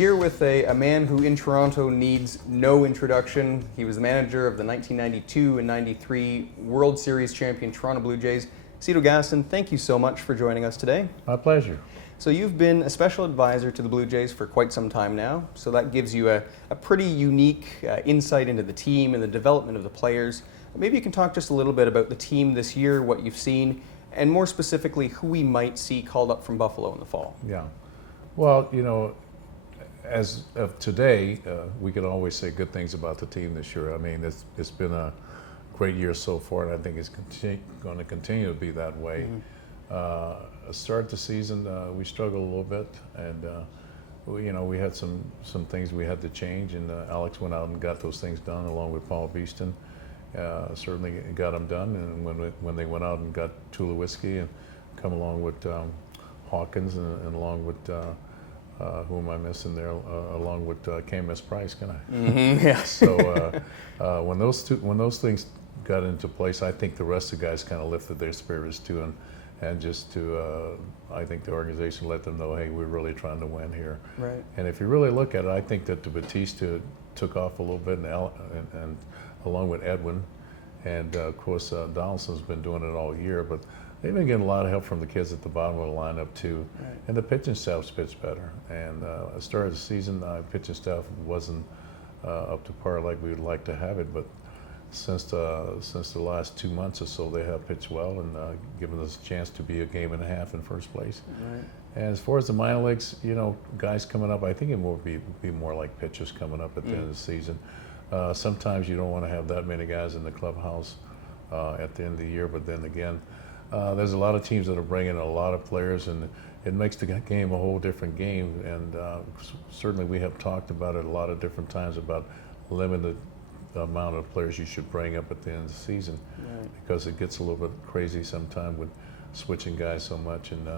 here with a man who in Toronto needs no introduction. He was the manager of the 1992 and 93 World Series champion Toronto Blue Jays. Cito Gaston, thank you so much for joining us today. My pleasure. So you've been a special advisor to the Blue Jays for quite some time now, so that gives you a pretty unique insight into the team and the development of the players. Maybe you can talk just a little bit about the team this year, what you've seen, and more specifically, who we might see called up from Buffalo in the fall. Yeah. Well, you know, as of today, we can always say good things about the team this year. I mean, it's been a great year so far, and I think it's going to continue to be that way. Start the season, we struggled a little bit, and we had some things we had to change, and Alex went out and got those things done along with Paul Beeston. Certainly got them done, and when they went out and got Tulowitzki and come along with Hawkins and along with who am I missing there? Along with can't miss Price, can I? Mm-hmm, yeah. So when those things got into place, I think the rest of the guys kind of lifted their spirits too, and just to I think the organization let them know, hey, we're really trying to win here. Right. And if you really look at it, I think that the Batista took off a little bit, and along with Edwin, and of course Donaldson's been doing it all year, but they've been getting a lot of help from the kids at the bottom of the lineup too. Right. And the pitching staff's pitched better. And at the start of the season, pitching staff wasn't up to par like we would like to have it, but since the last 2 months or so, they have pitched well and given us a chance to be a game and a half in first place. Right. And as far as the minor leagues, guys coming up, I think it will be more like pitchers coming up at the end of the season. Sometimes you don't want to have that many guys in the clubhouse at the end of the year, but then again, there's a lot of teams that are bringing in a lot of players, and it makes the game a whole different game. And certainly we have talked about it a lot of different times about limited amount of players you should bring up at the end of the season, right, because it gets a little bit crazy sometimes with switching guys so much, and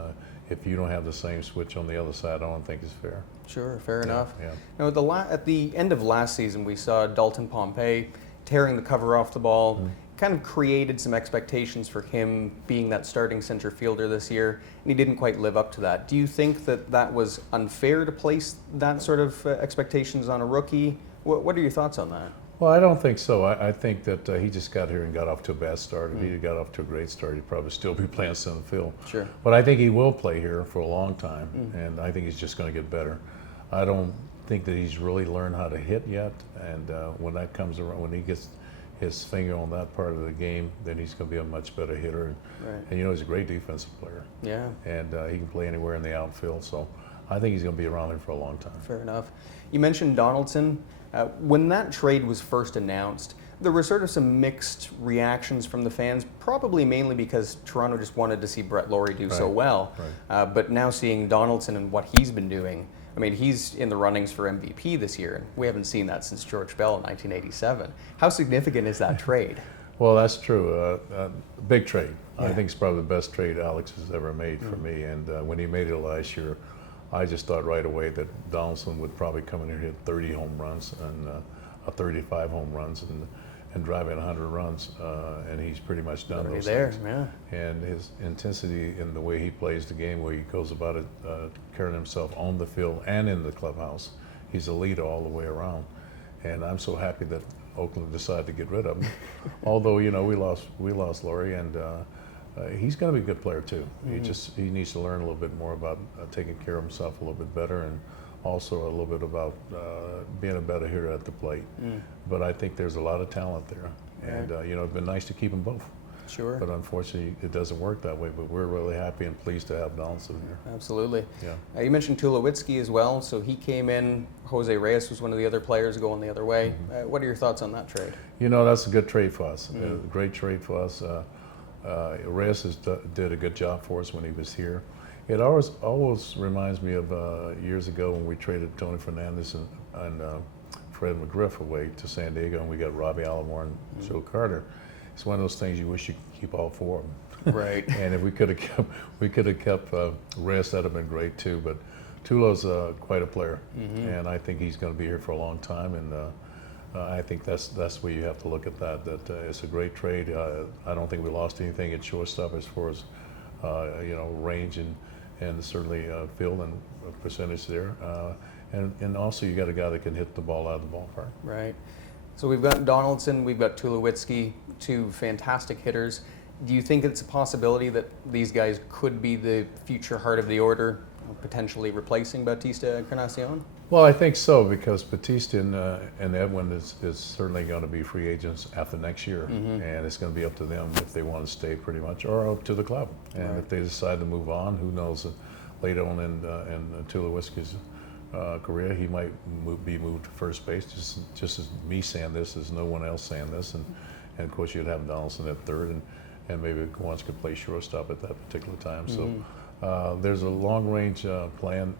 if you don't have the same switch on the other side, I don't think it's fair. Sure, fair enough. Yeah. Now, at the end of last season, we saw Dalton Pompey tearing the cover off the ball, kind of created some expectations for him being that starting center fielder this year, and he didn't quite live up to that. Do you think that was unfair to place that sort of expectations on a rookie? What are your thoughts on that? Well, I don't think so. I think that he just got here and got off to a bad start. If he got off to a great start, he'd probably still be playing center field. Sure. But I think he will play here for a long time, and I think he's just going to get better. I don't think that he's really learned how to hit yet, and when that comes around, when he gets his finger on that part of the game, then he's going to be a much better hitter. Right. And he's a great defensive player. Yeah. And he can play anywhere in the outfield, so I think he's going to be around here for a long time. Fair enough. You mentioned Donaldson. When that trade was first announced, there were sort of some mixed reactions from the fans, probably mainly because Toronto just wanted to see Brett Lawrie do so well. Right. But now seeing Donaldson and what he's been doing, I mean, he's in the runnings for MVP this year, and we haven't seen that since George Bell in 1987. How significant is that trade? Well, that's true. Big trade. Yeah. I think it's probably the best trade Alex has ever made for me. And when he made it last year, I just thought right away that Donaldson would probably come in here and hit 30 home runs and 35 home runs and drive in 100 runs. And he's pretty much done those things. Yeah. And his intensity in the way he plays the game, where he goes about it, carrying himself on the field and in the clubhouse, he's a leader all the way around. And I'm so happy that Oakland decided to get rid of him. Although we lost Lawrie, and he's going to be a good player too. He needs to learn a little bit more about taking care of himself a little bit better, and also a little bit about being a better hitter at the plate. But I think there's a lot of talent there, and it'd been nice to keep them both. Sure. But unfortunately, it doesn't work that way. But we're really happy and pleased to have Donaldson here. Absolutely. Yeah. You mentioned Tulowitzki as well, so he came in. Jose Reyes was one of the other players going the other way. What are your thoughts on that trade? That's a good trade for us. A great trade for us. Reyes did a good job for us when he was here. It always reminds me of years ago when we traded Tony Fernandez and Fred McGriff away to San Diego, and we got Robbie Alomar and Joe Carter. It's one of those things you wish you could keep all four of them. Right. And if we could have kept Reyes, that'd have been great too. But Tulo's quite a player, and I think he's going to be here for a long time. And I think that's where you have to look at that. It's a great trade. I don't think we lost anything at shortstop as far as range and certainly field and percentage there. and also you got a guy that can hit the ball out of the ballpark. Right. So we've got Donaldson, we've got Tulowitzki, two fantastic hitters. Do you think it's a possibility that these guys could be the future heart of the order, potentially replacing Bautista Encarnacion? Well, I think so, because Bautista and Edwin is certainly going to be free agents after next year, and it's going to be up to them if they want to stay, pretty much, or up to the club. And Right. if they decide to move on, who knows? Later on in Tulowitzki's career, he might be moved to first base. Just as me saying this, as no one else saying this, and of course you'd have Donaldson at third, and maybe Gawance could play shortstop at that particular time. So there's a long-range plan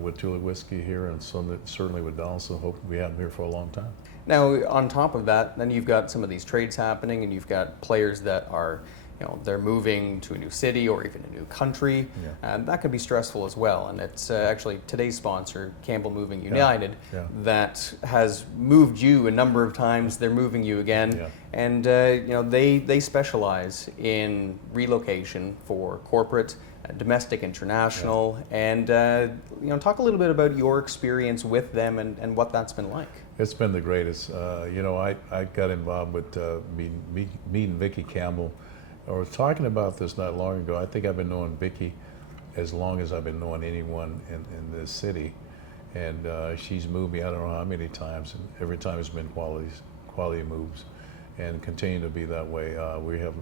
with Tulowitzki here, and certainly with Donaldson. Hope we have him here for a long time. Now, on top of that, then you've got some of these trades happening, and you've got players that are, they're moving to a new city or even a new country, and that could be stressful as well. And it's actually today's sponsor, Campbell Moving United, that has moved you a number of times. They're moving you again, and they specialize in relocation for corporate, domestic, international, and talk a little bit about your experience with them and what that's been like. It's been the greatest. I got involved with meeting Vicki Campbell. I was talking about this not long ago. I think I've been knowing Vicki as long as I've been knowing anyone in this city, and she's moved me I don't know how many times, and every time it's been quality moves, and continue to be that way. We have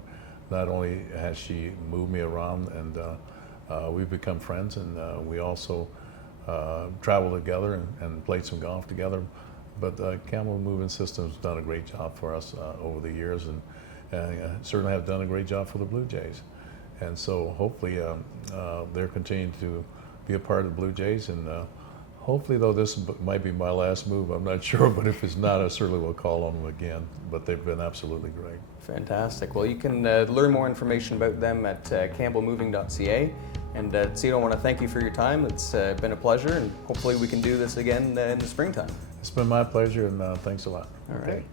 not only has she moved me around, and we've become friends, and we also traveled together and played some golf together. But Campbell Moving Systems has done a great job for us over the years, and certainly have done a great job for the Blue Jays. And so hopefully they're continuing to be a part of the Blue Jays, and hopefully, though, this might be my last move. I'm not sure, but if it's not, I certainly will call on them again. But they've been absolutely great. Fantastic. Well, you can learn more information about them at campbellmoving.ca. And Cito, I want to thank you for your time. It's been a pleasure, and hopefully we can do this again in the springtime. It's been my pleasure, and thanks a lot. All right.